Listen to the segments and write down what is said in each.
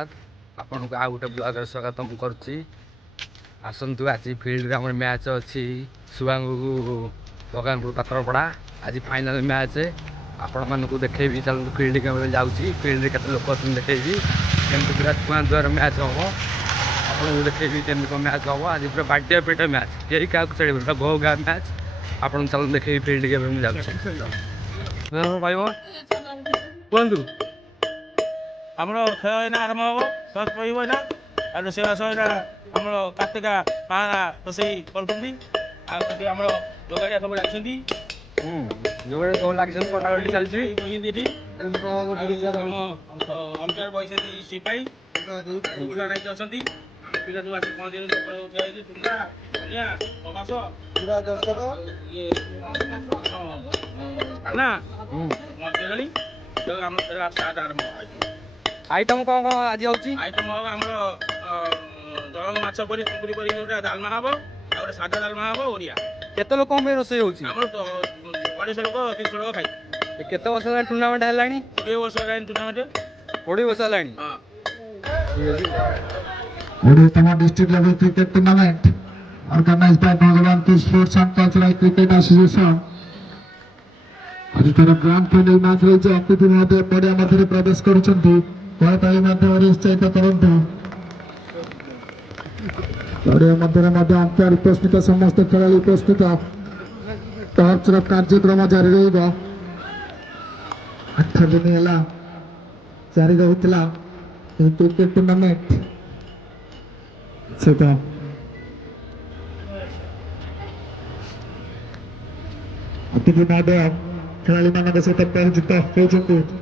प्रसाद आपन को आउ गोटे ब्लॉग स्वागत करुच्ची आसतु आज फिल्ड आम मैच अच्छी सुआंगू भगवानपुर पात्रपड़ा आज फाइनाल मैच आपण मानक देखेबी चलते फिल्ड कैमेरा जाऊँगी फिल्ड के लोक देखेबी केमती पूरा छुआ दुआर मैच हम आपको देखेबी केमती कौन मैच हम आज पूरा बाटिया पेट मैच यही क्या चढ़े पूरा गो गा मैच आपन चल देखेबी फिल्ड कैमेरा जाऊँगी भाई कहतु आमर खेल एना आरंभ हम सच पड़ना और रोषेबास आम कार्तिका पारा रोषे करुँगी आम जोगाड़िया सब डाकती चलती अंपायर बैसा सिपाही अच्छा पिला जो आस आरंभ आइटम कौन कौन आज होची आइटम हम आम दलंग माछ परी सुकुरी परी डालमा हम और सादा डालमा हम ओरिया केते लोक में रोषेई होची आम 250 लोक 300 लोक खाई केते वर्ष है टूर्नामेंट हेलानी 20 वर्ष है टूर्नामेंट 20 वर्ष हेलानी हां Odisha district level cricket tournament organized by Bhagavanti Sports and Cultural Cricket Association. आज तरह ग्रांड फाइनल मैच रही है अतिथि महोदय पड़िया मध्य प्रवेश करुछंती कोताली माध्यम उत्साहित करंतु पड़िया मध्य अंपायर उपस्थित समस्त खेलाड़ी उपस्थित टॉर्च कार्यक्रम जारी रहेगा 8 दिन है जारी रहुतला क्रिकेट टूर्नामेंट से अतिथि महोदय खेलाड़ी मान सहित परिचित होती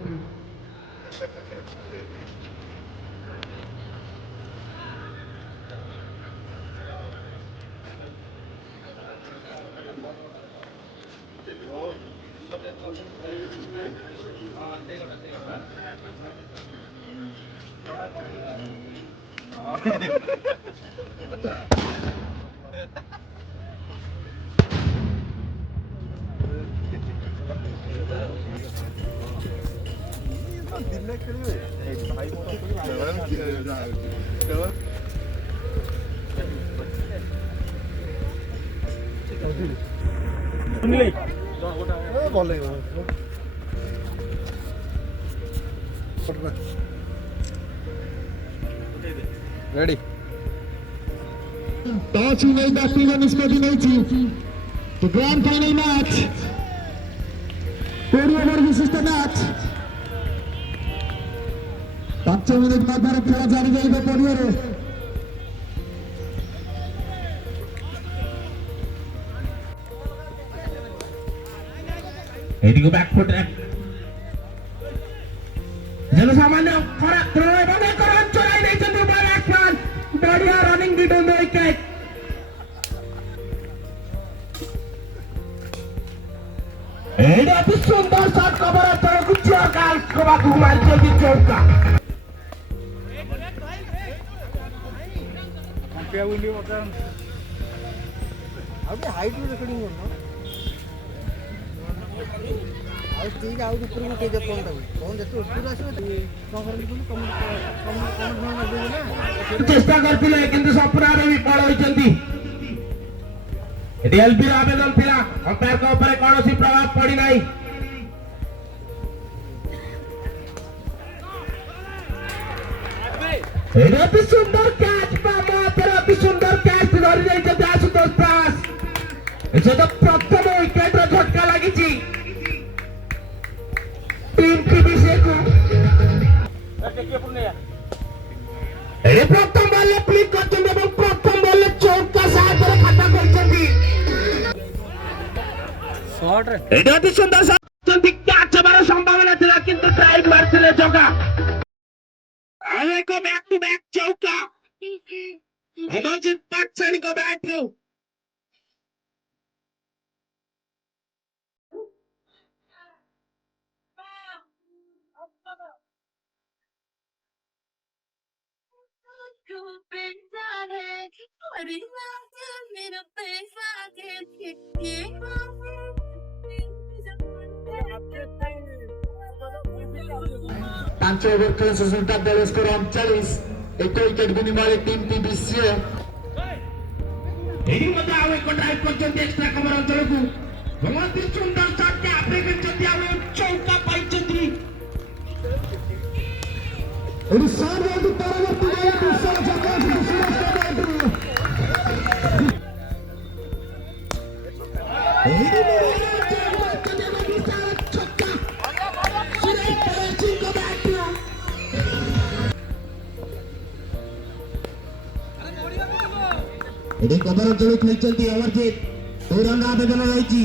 रेडी टॉस नहीं बैटिंग निष्पत्ति नहीं थी तो ग्रैंड फाइनल मैच 20 ओवर विशिष्ट मैच 5 मिनट मध्य खेल जारी रही पड़िया एदिको बैकफुट जन सामान्य खरा थ्रो बने कर चलाई नहीं चंद्र बैट्समैन बढ़िया running did on the wicket एडा भी सुंदर शॉट कवर तर कुछ काल को बाकू मार जल्दी चौका पे उली होता अब हाइट रिकॉर्डिंग करना ଆଉ ଠିକ୍ ଆଉ ଉପରକୁ କେହି ଦେଖନ୍ତୁ କଣ ଯେତେ ଉପରକୁ ଆସିବ କଣ କରନ୍ତି କମେଣ୍ଟ ଚେଷ୍ଟା କରିଥିଲେ କିନ୍ତୁ ସପୁରାରେ ବିଫଳ ହୋଇଛନ୍ତି ଏଠି ଏଲବିର ଆବେଦନ ଥିଲା ଅମ୍ପାୟରଙ୍କ ଉପରେ କୌଣସି ପ୍ରଭାବ ପଡ଼ିନାହିଁ ଏଠି ଅତି ସୁନ୍ଦର କ୍ୟାଚ୍ ଅତି ସୁନ୍ଦର କ୍ୟାଚ୍ ଧରି ଯାଇଛନ୍ତି ଆଶୁତୋଷ ଦାସ ଏସତ ପ୍ରଥମ ୱିକେଟର ଝଟକା ଲାଗିଛି टीम की विषय को प्रथम बॉल क्लिक करते प्रथम बॉल चौका साथ खाता करछंती शॉट रे एटा अति सुंदर शॉट कैच हमारा संभावना था किंतु ट्राई मारथिले चौका आवे को बैक टू बैक चौका अमरजीत पाटसानी को बैट रो 5 ओव्हर खेळून सुद्धा 42 एक विकेट विनिमय टीम TBCA ଏହି ମଧ୍ୟ ଆଉ ଏକ ଡ୍ରାଇଭ୍ କରିଛନ୍ତି ଏକ୍ସଟ୍ରା କଭର ଅଞ୍ଚଳକୁ ଅତି ସୁନ୍ଦର ଶଟ୍ଟେ ଆପ୍ରେ କରିଛନ୍ତି ଆଉ ଚୌକା ପାଇଛନ୍ତି ଏଠି ସାର୍ ଯାଉଛି ପରବର୍ତ୍ତୀ ବଲ୍ ବିଶ୍ୱ ଜଗନ୍ନାଥ ଏଠି କଭର ଅଞ୍ଚଳ ଖେଳିଛନ୍ତି ଅମରଜିତ 2 ରନ୍ ଆବେଦନ ରହିଛି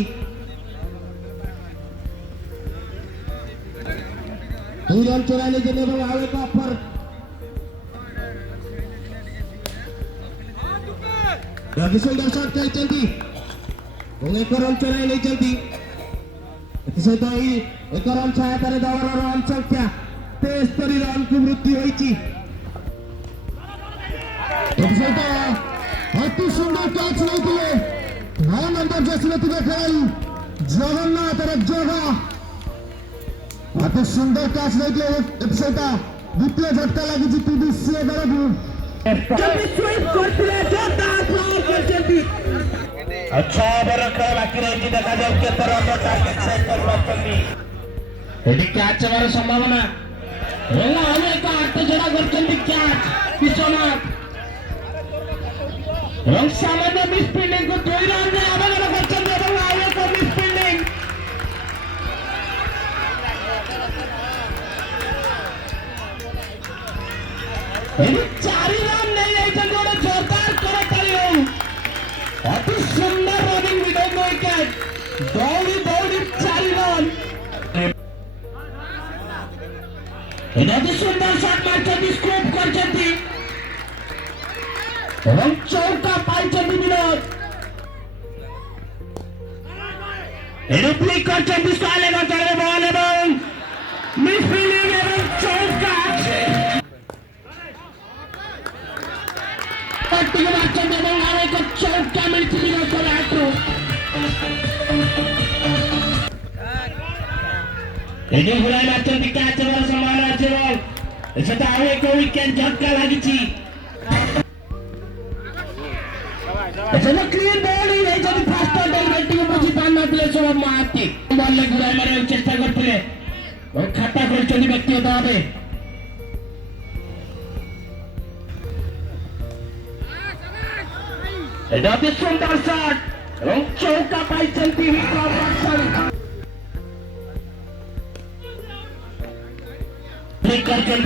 2 ରନ୍ ଚୋରାଇ ନେଇଛନ୍ତି ଏବଂ ଆଉ ଏକ ଅଫର ରବି ସୁନ୍ଦର ଶଟ୍ ଖେଳିଛନ୍ତି ଏବଂ 1 ରନ୍ ଚୋରାଇ ନେଇଛନ୍ତି ଏଥିସହିତ ଏହି 1 ରନ୍ ସହାୟତାରେ ଦଳର ରନ୍ ସଂଖ୍ୟା 73 ରନ୍କୁ ବୃଦ୍ଧି ହୋଇଛି ଏଥିସହିତ अति सुंदर कैच नहीं 9 नंबर जैसे खेल जगन्नाथ जगह अति सुंदर कैच नहीं द्वितीय झटका लगी TBCA दल को 6 ओभर ଖେଳ ବାକି ରହିଛି ଦେଖାଯାଉ କେତେ ରନ୍ ଟାର୍ଗେଟ ସେଟ୍ କରିପାରୁଛନ୍ତି ଏଠି କ୍ୟାଚ୍ ହେବାର ସମ୍ଭାବନା ହେଲା ଆଉ ଏକ ହାତ ଛଡ଼ା କରିଛନ୍ତି କ୍ୟାଚ୍ ବିଶ୍ୱନାଥ এবং সামান্য মিস ফিল্ডিং को 2 রানে আবেদন করছেন এবং আর এক মিস ফিল্ডিং এই 4 রান নেই এইটা জোরে জোরদার করে তালিও অতি সুন্দর রানিং মিডল উইকেট দৌড়ি 4 রান এটা অতি সুন্দর শট মারছেন স্কোপ করছেন এবং চৌকা পাইছেন বিনোদ রিপ্লে করছেন বিশাল এগোচরে বল এবং মিস ফিল্ডিং এবং চৌকা পার্টিকে মারছেন এবং আর এক চৌকা মিলছে বিনোদ আট্রু এদিন ঘুরাই মারছেন ক্যাচ হওয়ার সম্ভাবনা আছে বল এছাড়া আর এক উইকেট ঝটকা লাগিছি चलो क्लीन बॉल ही है जब फास्ट बॉल बैटिंग को बुझी पान नथिले सब मारती बॉल ले गुराई मारे चेष्टा करथिले और खाता करछनी व्यक्तिगत भावे एटा भी सुंदर शॉट এবং চৌকা পাইছেন বিক্রম বাদশাহ ঠিক করছেন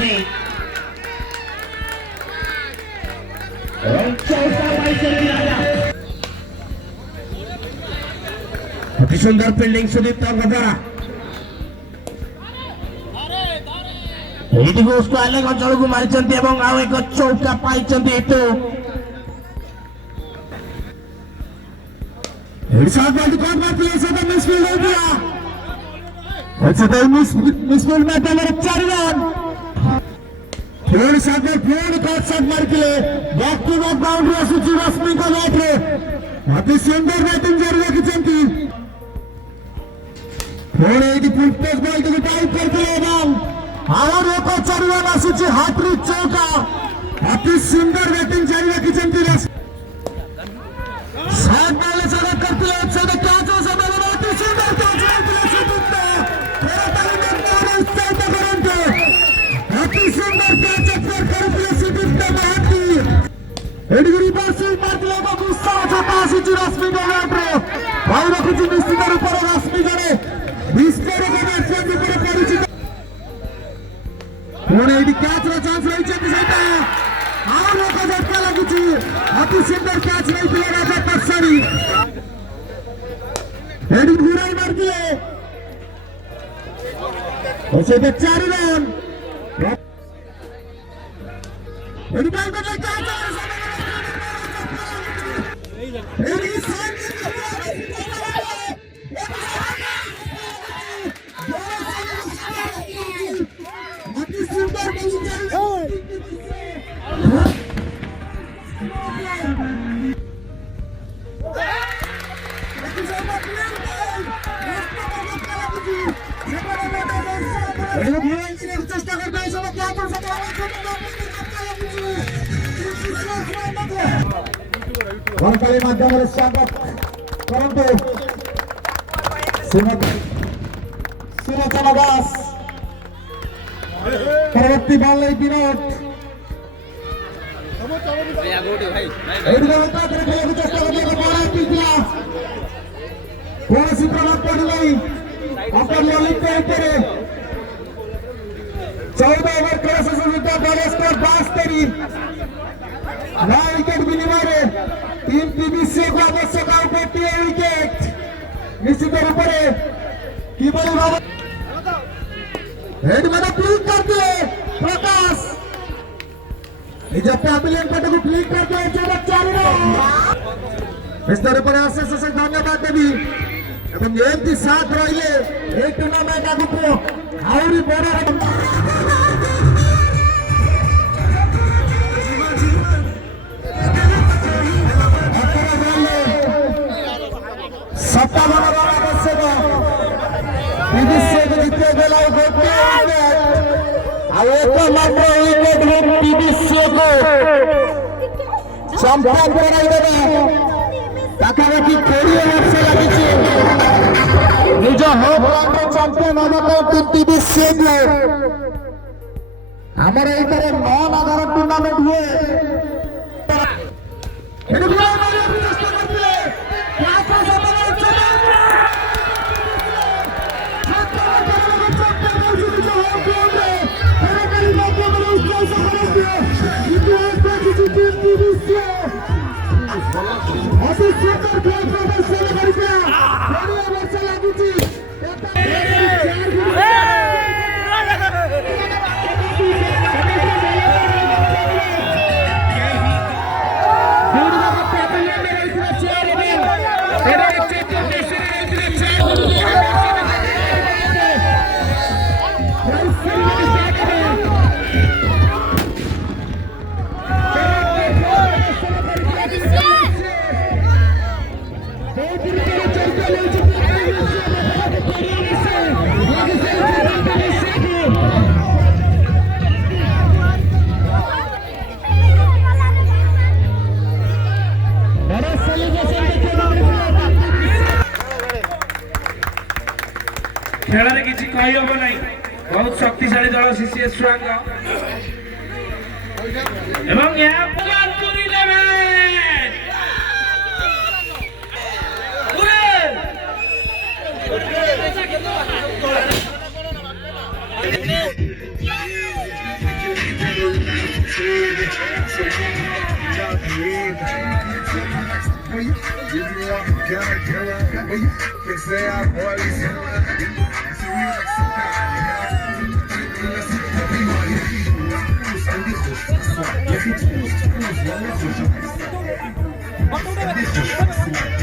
এবং চৌকা পাইছেন রাজা অতি সুন্দর ফিল্ডিং সুদীপ তর্কদারা এইদিকে उसको अलेग ଅଞ୍ଚଳକୁ ମାରିଛନ୍ତି ଏବଂ ଆଉ ଏକ ଚୌକା ପାଇଛନ୍ତି ଏଠୁ हिडशॉट बॉल को मारती है सदा मिसफील्ड हो गया अच्छा तो मिसफील्ड में नंबर 4 रन फिर शॉट मार के बैक टू बैक बाउंड्री आସୁଛି ରଶ୍ମିଙ୍କ ବ୍ୟାଟରେ ଅତି ସୁନ୍ଦର ବ୍ୟାଟିଂ ଜାରି ରଖିଛନ୍ତି फिर ଏଇଠି ଫୁଲ୍ ପେସ୍ ବଲ୍ କୁ ଟାଇଟ୍ କରିଥିଲେ ଏବଂ ଆଉ ଏକ 4 ରନ୍ ଆସୁଛି ହାଟ୍ରିକ୍ ଚୌକା ଅତି ସୁନ୍ଦର ବ୍ୟାଟିଂ ଜାରି ରଖିଛନ୍ତି शॉट डाले सड़क करते हैं अच्छा तो कैच हो सब बहुत ही सुंदर कैच है सुदीप्ता थोड़ा टाइम में उत्साहित करते अति सुंदर कैच पर करते सुदीप्ता महाती एडगरी पासिंग मारले को गुस्सा छटा आसी रश्मि गलाट्रे भाई रखुची निश्चित रूप से रश्मि जने विस्फोरक मैच पर परिचित पुणे एडी कैच रो चांस रही छै सेटा और लोग झटका लागुची अति सुंदर कैच नहीं दिले राजा परसारी हेडी घुराई मार दिए और से 4 रन हेडी बॉल को कैच हेडी अति सुंदर चेष्टा करता है ଗଣତାଳି ମାଧ୍ୟମରେ ସ୍ୱାଗତ କରନ୍ତୁ ଶ୍ରୀମତୀ ସୁଲୋଚନା ଦାସ। ପରବର୍ତ୍ତୀ ବଲ୍ ନେଇ ବିନୋଦ ଖେଳିବାକୁ ଚେଷ୍ଟା କରିବାକୁ ଥିଲା କୌଣସି ପ୍ରଭାବ ପଡ଼ିନାହିଁ। ଅପର ଲଲିତ ଭିତରେ 14 ଓଭର ଖେଳ ଶେଷ ସୁଦ୍ଧା ବୟସ 72 9 ୱିକେଟ ବିନିମୟରେ ଟିମ୍ TBCକୁ ଆବଶ୍ୟକ ଆଉ ଗୋଟିଏ ୱିକେଟ। ନିଶ୍ଚିତ ରୂପରେ କିଭଳି ଭାବେ ହେଡମାନେ କ୍ଲିକ୍ କରିଦିଏ ପ୍ରକାଶ ନିଜ ପ୍ୟାଭିଲିୟନ ପଟକୁ କ୍ଲିକ୍ କରିଦିଏ 4 ରନ୍। ନିଶ୍ଚିତ ରୂପରେ ଅଶେଷ ଅଶେଷ ଧନ୍ୟବାଦ ଦେବି ଏବଂ ଏମିତି ସାଥ ରହିଲେ এই ଟୁର୍ଣ୍ଣାମେଣ୍ଟ ଆଗକୁ ଆହୁରି ବଡ଼ ସତାବନ ରନ୍ ଆବଶ୍ୟକ। TBCକୁ ଜିତିବାକୁ ହେଲେ ଆଉ ଗୋଟିଏ ୱିକେଟ ଆଉ ଏକମାତ୍ର ୱିକେଟରେ TBCକୁ ଚମ୍ପିଆନ କରାଇଦେବେ। ପାଖାପାଖି 20 ବର୍ଷ ଲାଗିଛି ନିଜ ହୋମଲ୍ୟାଣ୍ଡରେ ଚମ୍ପିଆନ ହେବା ପାଇଁ TBCକୁ। ଆମର ଏଇଠାରେ 9 ଆଧାର ଟୁର୍ଣ୍ଣାମେଣ୍ଟ ହୁଏ। ଖେଳରେ କିଛି କହିହବ ନାହିଁ। ବହୁତ ଶକ୍ତିଶାଳୀ ଦଳ CCS ଛୁଆଙ୍କ ଏବଂ ଏହା Let's go.